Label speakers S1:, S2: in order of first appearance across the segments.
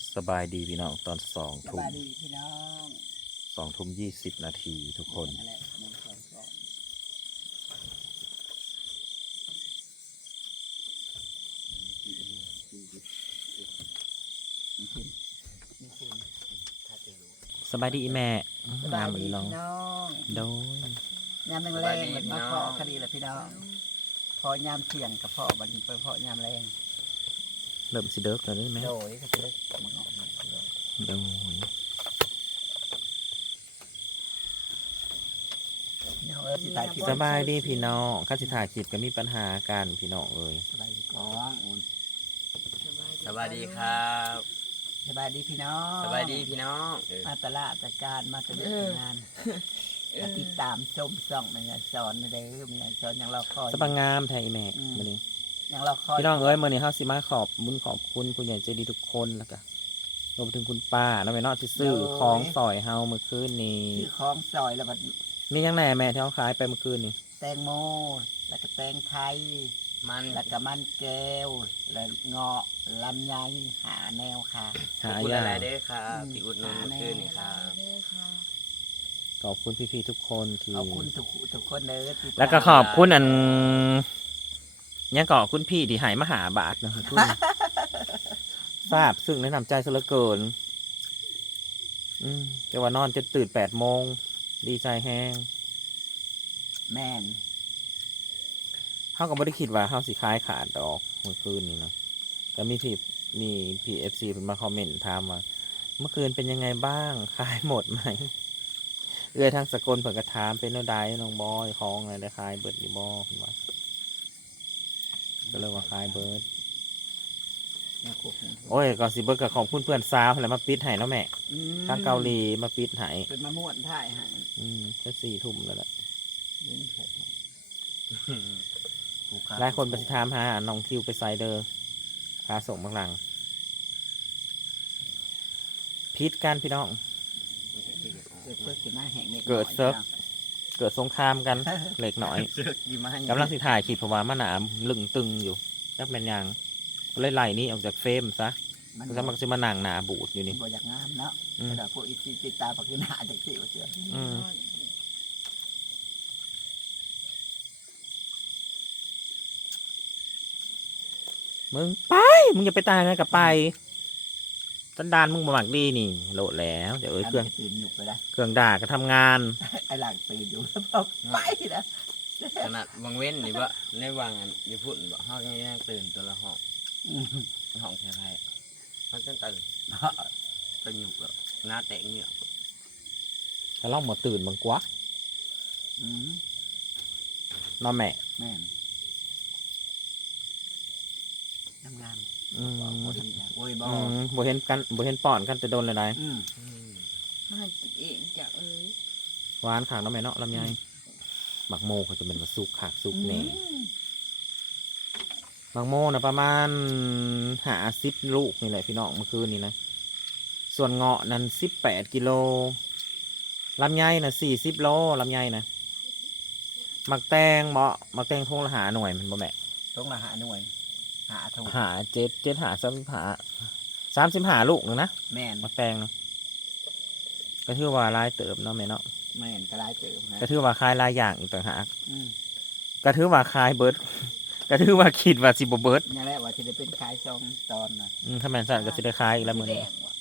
S1: สบายดีพี่น้องตอนสอง
S2: ส
S1: ทุ่ม
S2: บายดีพี่น้อง
S1: 20:20ทุกคน
S2: นั่นแหละหนึ่งสองสองกินถ้าจะรู้
S1: สบายดีอีแม่
S2: สบาย
S1: น้ำ
S2: ดี
S1: อีลอง
S2: พี่น้อง
S1: โดย
S2: ยามแรงๆมันมาเพาะคดีแหละพี่น้องพอยามเที่ยงกับเพาะมันไปเพาะยามแรง
S1: เริ่มสิเดิกแล้วได้ไหม
S2: โดยก็จะได้มันออกมา
S1: โดย
S2: พี่น้องสิถ่ายคลิป
S1: สบายดีพี่น้องข้าสิถ่ายคลิปก็มีปัญหากันพี่น้องเอ้ย
S2: สบายดีก้องอุ่น
S3: สวัสดีครับ
S2: สบายดีพี่น้อง
S3: สวัสดีพี่น้อง
S2: มาตลาดตะการมาตะเลือกงานมาติดตามชมส่องมันยังสอนอะไรมันยังสอนอย่างเราคอย
S1: สบายงามแท้อีแม่มื้อนี้
S2: อย่างเราคอย
S1: พี่น้องเอ้ยมื้อนี้เฮาสิมาขอบบุญขอบคุณผู้ใหญ่ใจดีทุกคนแล้วก็รวมถึงคุณป้าแล้วแม่เนาะที่ซื้อของซอยเฮาเมื่อคืนนี้
S2: ชื่อคลองซอยแล้วมัน
S1: มีหยังแหน่แม่ที่เฮาขายไปเมื่อคืนนี้
S2: แตงโมแล้วก็แตงไทย
S3: มัน
S2: แล้วก็มันแก้วแล้วเงาะลำไยหาแนวค่ะ
S1: หา
S3: พูด
S1: ยา
S3: อะไรเด้อครับที่อุดหนุนเมื่อคืนนี่ครับ
S1: ขอบคุณพี่ๆทุกคนที่
S2: ขอบคุณทุกคนเลยที่
S1: แล้วก็ขอบคุณอันยังขอบคุณพี่ที่ใหายมาหาบาทนะคุณ ทราบซึ่งแนะนำใจซะเหลือเกินแต่ว่านอนจะตื่น8 โมงดีใจแห้ง
S2: แม่น
S1: เขาก็ไม่ได้คิดว่าเขาสิคล้ายขาดดอกเมื่อคืนนี้เนาะแต่มีพีเอฟซีเป็นมาคอมเมนต์ถามว่าเมื่อคืนเป็นยังไงบ้างขายหมดไหมเอื้อทางสกลเผื่อกระถามเป็นโนไดน้องบอยคลองอะไรได้ขายเบิร์ดดีบอคุณว่าก็เลยว่าขายเบิร์ด
S2: ยังครบ
S1: โอ้ยก็สิเบิร์ดกับของคุณเพื่อนสาวแล้วมาปิดให้เนาะแม่ทางเกาหลีมาปิดให้
S2: เป็นมะม่วนถ่ายฮะ
S1: แค่4 ทุ่มแล้วแหละ
S2: นี่แค่
S1: หลายคนไปถามหาน้องทิวไปไซเดอร์พาส่งบางหลังพิษกันพี่น้อง
S2: เกิดเซิร์ฟกินมาแห่งเด็ก
S1: เกิดเซิร์ฟ เกิดสงครามกัน เล็กหน่อย
S3: เสือกดีมาก
S1: กำลังสิถ่ายขีดเพราะว่ามันหนาลึงตึงอยู่จักเป็นหยังก็เลยไล่นี่ออกจากเฟรมซะ
S2: มัน
S1: แล้วมันจะมาหนังหนาบูดอยู่นี่
S2: บ่อยากงามเนาะ
S1: อืม
S2: แต่พวกอีซีติดตาปักกินหน้าจากสิวเสือ
S1: อืมมึงไปมึงอย่าไปตายนะกับไปสันดานมึงมาหมักดีนี่โหลดแล้วเดี๋ยวเครื่อง
S2: ตื่นหยุกไปได้
S1: เครื่องด่าก็ทำงาน
S2: ไอ้หลังตื่นอยู่แล้วบอกไปนะ
S3: ขนาดวังเว้นหรือว่าในวังอยู่พุ่นบ่ห้องนี้นั่งตื่นตัวละห้อง
S2: อืม
S3: ห้องแค่ไพ่มันจะตื่นตื่นอยู่แบบหน้าแตกเหงื่อ
S1: ก็ล่องมาตื่นบางกวัก
S2: อืม
S1: นอนแม่
S2: แม่นทำงาน
S1: อืม
S2: บอกบ่ดีนะโอ้ยบอ
S1: บ่เห็นกันบ่เห็นป้อนกันจะโดนเลยได้
S2: อืม
S4: มากินเองจ้ะเอ้ย
S1: หวานขางน้องแม่เนาะลำไยหมักโมเขาจะเป็นมาสุกขากสุกแหน่ บางโมนะประมาณ50 ลูกนี่แหละพี่น้องเมื่อคืนนี้นะส่วนเงาะนั้น18 กิโลลำไยนะ40 โลลำไยนะหมักแตงเหมาะหมักแตงทงละหาหน่วยมันบ่แม่
S2: ต้องละหาหน่วย หาถูก
S1: หา7หา35 ลูกนึงนะ
S2: แม่น
S1: หมักแตงเนาะก็ถือว่าหลายเติบเนาะแม่เนาะ
S2: แม่นก็ได้เติมนะ
S1: ก็ถือว่าขายหลายอย่างอีกต่างหาก
S2: อืม
S1: ก็ถือว่าขายเบิร์ด ก็ถือว่าคิดว่าสิบ่เบิร์ด
S2: นี่นแหละว่าจะได้เป็นขายซองตอนนะ
S1: ถ้าแม่นสั่นก็สิได้ขายอีกแล้วมื้อนี้
S4: แดงว่ะ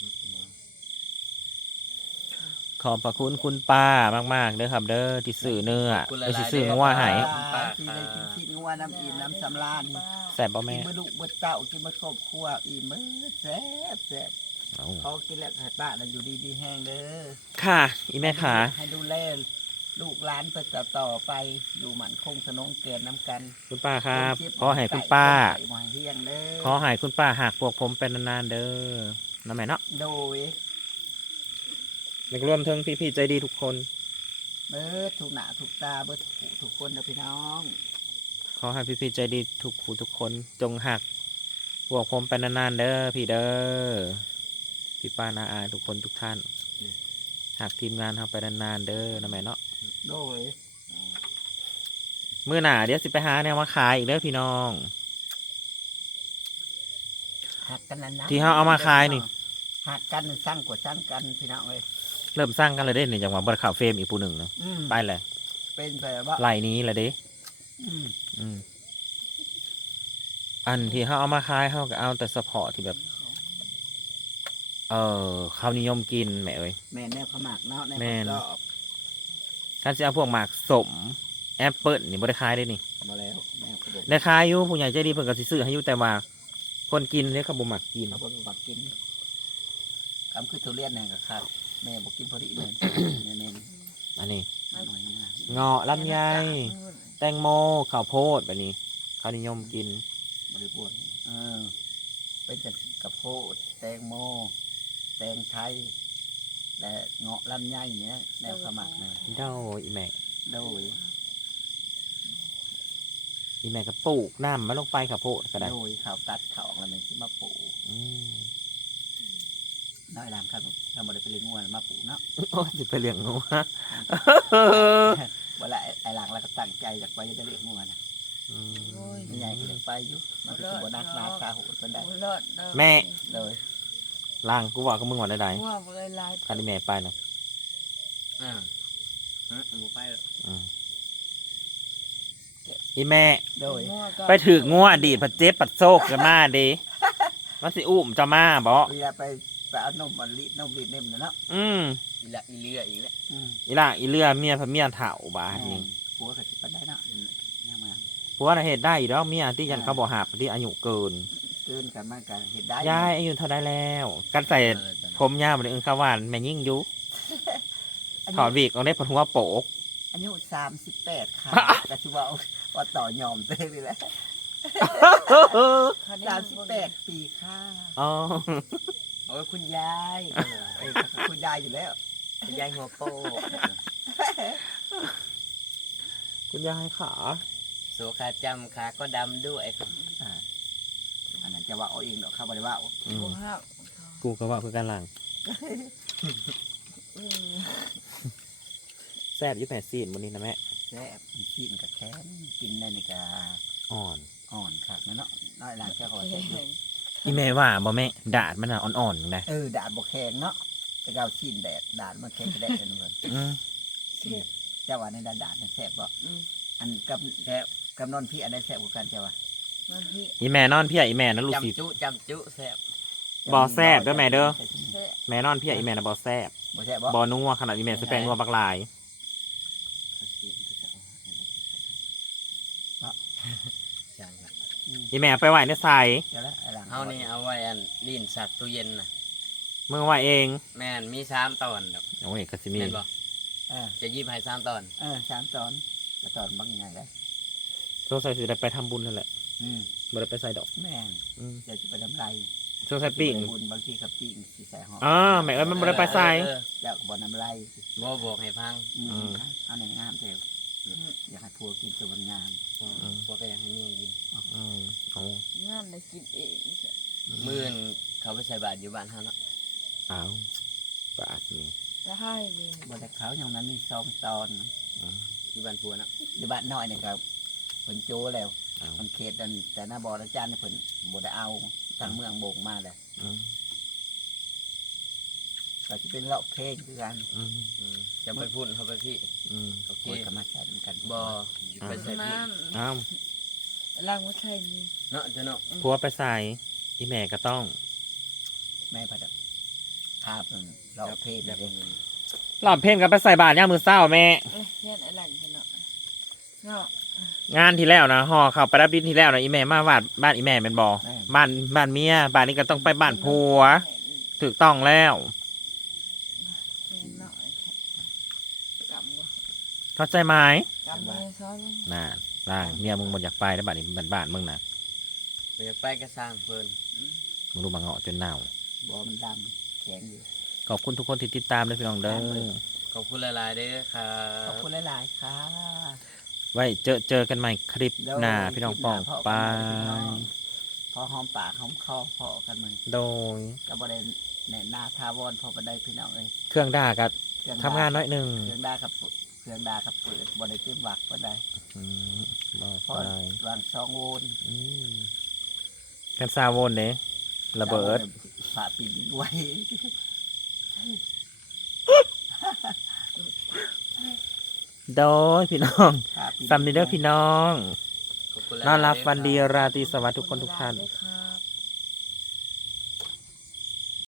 S1: ขอบพระคุณคุณป้ามากๆเด้อครับเด้อที่ซื้อเนื้อไปสิซื้องัวให้
S2: ที่ได้กินชิ้นงัวน้ำอิ่มน้ำสำราญ
S1: แซ่บบ่
S2: กิ
S1: แม่
S2: นบะดุบะเต่ากินบะครอบครัวอิ่มมื้อแซ่บแซ่บ
S1: เอา
S2: เขากินแล้วให้ป้าน่ะอยู่ดีดีแห้งเด้อ
S1: ค่ะอีแม่ขา
S2: ให้ดูแลลูกหลานไปต่อไปอยู่หมันคงสนองเกิดน้ำกัน
S1: คุณป้าครับ
S2: นเจ็บ
S1: ขอให้คุณป้า
S2: ไก่หมอยเฮียงเด้อ
S1: ขอให้คุณป้าหักพวกผมเป็นนานๆเด้อนะแม่เนาะ
S2: โดย
S1: แล้วก็รวมถึงพี่ๆใจดีทุกคน
S2: เบิดถูกหนาถูกตาเบิดถูกคนนะพี่น้อง
S1: ขอให้พี่ๆใจดีทุกคู่ทุกคนจงหักพวกผมเป็นนานๆเด้อพี่เด้อพี่ป้านาอาทุกคนทุกท่านหักทีมงานเราไปนานๆเด้อนะแม่เนาะ
S2: โดย
S1: มื้อหน้าเดี๋ยวสิไปหาแนวมาขายอีกเด้อพี่น้อง
S2: หักกันนั่นนะ
S1: ที่เฮาเอามาขายนี่
S2: หักกันสร้างกว่าสร้างกันพี่น้องเลย
S1: เริ่มสร้างกันเลยเด้นี่จังหวะบ่ได้เข้าเฟรมอีกผู้หนึ่งเนาะ
S2: อืม
S1: ไปเลย
S2: เป็นไปว่า
S1: ไล่นี้แหละเด้
S2: อืม
S1: อืมอันที่เฮาเอามาขายเฮาก็เอาแต่เฉพาะที่แบบ เขานิยมกินแหม่เอ้ย
S2: แม่นแนวขมักเนาะแนว
S1: แม่น
S2: รอบ
S1: ถ้าสิเอาพวกหมากสมแอปเปิ้ลนี่บ่ได้ขายได้นี่
S2: มาแล้วแนวกระบอก
S1: ได้ขายอยู่ผู้ใหญ่ใจดีเพิ่นก็สิซื้อให้อยู่แต่ว่าคนกินเนี่ยเขาบ่มักกิน
S2: เขาบอกว่ากินคำคือทุเรียนเนี่ยก็ครับแม่บอกกินพอดีเลยแม่
S1: อันนี้
S2: หน่อยมาก
S1: เงาะลำไยแตงโมข้าวโพดแบบนี้ เขานิยมกิน
S2: บริบูรณ์เป็นจากกระโพดแตงโมแตงไทย และเงาะลำไยเนี่ยแนวขมักเนี่ย
S1: เด้าอีแม่
S2: โดย
S1: อีแม่ก็ปลูกน้ำมาลงไปข้าวโพดก็ได้
S2: โดยเขาตัดเขาออกแล้วมันที่มาปลูก
S1: อืม
S2: น้อยหลังครับเราไม่ได้ไปเลี้ยงงัวมาปลูกเนาะ
S1: โอ้ยสิไปเลี้ยงงูฮะ
S2: เวลาไอ้หลังเราก็ตั้งใจอยากไปจะเลี้ยงงัวนะ
S1: อืม
S2: ไม่ใหญ่ก็เลยไปอยู่มันก็ถือว่านักนาคาโหดกันได้
S4: เลิศเด้อ
S1: แม่
S2: โดย
S1: ล่างกูบอกกับมึงว่าได้
S4: ว่าบ่เลยหลาย
S1: คันที่แม่ไปนะ
S3: อ่าฮะหมูไปแล้ว
S1: อืมอีแม่
S2: โดย
S1: ไปถืองัวดีดผัดเจ็บปัดโซกกันมาเดิมันสิอุ้มจะมาบ่
S2: เวลาไปเอานมมาลีดนมลีดเนมนะเนาะ
S1: อืม
S3: อีละอีเลืออีกแล้ว
S1: อีล่างอีเรือเมียพะเมียเถ่าบาดนี้
S2: ผัวก็สิไปได้เนาะเนี่ยมา
S1: เพราะว่าเหตุได้อีกแล้วเมียที่ยันเขาบอกหับที่อายุเกิน
S2: เกินกันมากกันเห็นได้
S1: ยายอายุเท่าได้แล้วกันใส่ผมยาวมาเลยอึ้งขาวานแม่ยิ่งอยุถอดวีกเอาได้ผลหัวโปก
S2: อายุ38ค่ะก็ชิว่าว่าต่อยอมเต้ไปแล้ว38 ปีค่ะ
S1: อ๋อ
S3: โอ้ยคุณยาย
S2: เอ้ยคุยได้อยู่แล้ว
S3: คุณยายหัวโปก
S1: คุณยายขา
S3: โสขาจำขาก็ดำด้วยครับ
S2: อันนั้นจะว่าเอาเองดอกข้าบริว่า
S1: อืม
S4: บ่ฮับ
S1: กูก็ว่าคือกันหลัง
S4: อืม
S1: แซ่บอยี่แปดซีนวันนี้นะแม่
S2: แซ่บกินกับแค้นกินได้นี่ก็
S1: อ่อน
S2: อ่อนครับเนาะน้อยหลานแค่ขอแซ่บอยู่
S1: อีแม่ว่าบ่แม่ดาดมันอ่ะอ่อนๆนะ
S2: ด่านบกแข็งเนาะแต่เราชิ้นแดดด่านมันแข็งแดดกันเลย
S1: อืม
S2: เจ้าว่าในด่านแซ่บบ่
S4: อืม
S2: อันกับแซ่บกับนอนพี่อันใดแซ่บกว่ากันเจ้าว่า
S4: มันพี่
S1: อีแม่นอนเพียอีแม่นะลูกศิษย์
S3: จำจุแซ่บ
S1: บ่แซ่บเด้อแม่เด้อ
S4: เด้อ
S1: แม่นอนเพียอีแม่นะบ่แซ่บ
S2: บ่แซ่บบ่
S1: บ่นัวขนาดอีแม่สแปงนัวบักหลาย
S3: จังละ
S1: อีแม่ไปไหวในใส่
S2: เจ้าละไอ้หลัง
S3: เอานี่เอาไว้อันลิ้นสัตว์ตู้เย็นนะ
S1: เมื่อไหวเอง
S3: แม่นมี3 ตอนดอก
S1: โอ้ยก็สิมี
S3: แม่นบ่
S2: เออ
S3: จะยิบให้3 ตอน
S2: 3 ตอนจะตอนบางไงได้
S1: สงสัยสิได้ไปทำบุญนั่นแหละ
S2: อืม
S1: บ่ได้ไปใส่ดอก
S2: แม่ง
S1: อืม
S2: จะไปทำไร
S1: สงสัยปิ้ง
S2: บุญบางทีกับปิ้งสิใส่หอม
S1: อ๋อแม่เอ้ยมันบ่ได้ไปใส่
S2: เจ้าก็บ่น้ำไร
S3: บ่บอกให้ฟัง
S1: อืม
S2: เอาในงามเถอะอยากให้พัวกินตัวมันงาม
S3: พวกก็อยากให้เมียกิน
S1: อืมเอา
S4: งานได้กินเอง
S3: มื้อนเขาไปใส่บาตรอยู่บ้านเฮาเนาะ
S1: เอาปาดนี่
S4: จะให้เอง
S2: บนแต่เขาอย่างนั้นมี2 ตอน
S3: อยู่บ้านผัวเนาะ
S2: ในบ้านน้อยเนี่ยครับเพิ่นโจแล้ว
S1: เอา
S2: มันเขตนั่นแต่หน้าบ่ออาจารย์เนี่ยเพิ่นบ่ได้เอาทางเมืองโบกมาเลย
S1: อืม
S2: ก็จะเป็นเลาะเพลงคือกัน
S1: อืม
S3: จะไปพุ่นเขาไปพี่
S1: อืม
S3: โอเค
S2: โคตรก็มาใช้เหมือนกัน
S3: บ่ไปใส่พุ่น
S4: นั่น
S1: เอา
S4: ล้างหัวใจนี่
S3: เนาะจะเนาะ
S1: ผัวไปใส่อีแม่ก็ต้อง
S2: แม่พัดภาพมันเลาะเพลง
S3: แบ
S2: เลย
S3: บ
S2: เด้
S1: หลอดเพนกับไปใส่บาตรย่ามมือเศร้าแม่
S4: เอ้ยเฮ็ดอะไรกันเนาะเนาะ
S1: งานที่แล้วนะห่อเขาไปรับดินที่แล้วนะอีแม่มาวาดบ้านอีแม่เป็นบอบ้านเมียบ้านนี้ก็ต้องไปบ้านผัวถูกต้องแล้ว
S4: เนาะกำว่า
S1: เข้าใจไหม
S4: กำเลยซ้อน
S1: น่าร่างเมียมึงบ่อยากไปแล้วบ้านนี้บ้านมึงนะ
S3: ไปอยากไปก็สร้างเพิ่น
S1: มึงดูมาเงาะจนเน่า
S2: บ่มันดำแข็งอยู่
S1: ขอบคุณทุกคนที่ติดตามด้วยพี่น้องเด้อ
S3: ขอบคุณหลายๆเด้อครั
S2: ขอบบ คุณหลายๆค่ะ
S1: ไว้เจอกันใหม่คลิปหน้าพี่น้องปองไป
S2: พอหอมปากหอมคอพอกันมัน
S1: โดย
S2: ก็บ่ได้แน่หน้าทาวอนพอบันไดพี่น้องเอ้ย
S1: เครื่องด่ากับ
S2: เครื่อง
S1: ทำงานน้อยหนึ่ง
S2: เครื่องดากับเครื่องดากับเปิดบ่ได้เต็มวักบันได
S1: อืมบอก
S2: พอ
S1: ไป
S2: วาง2 โวลต์
S1: กันซาวนเด้ระเบิด
S2: ฝาปิดไว้
S1: โดยพี่น้อง
S2: ฝาปิด
S1: ซัมนิเดอร์พี่น้อง
S3: ขอบคุณหลายๆ
S1: นอนรับ
S3: เด้อ
S1: วันดี
S3: ครับ
S1: ราตรีสวัสดิ์ทุกคนทุกท่าน
S4: ด้วยค่ะ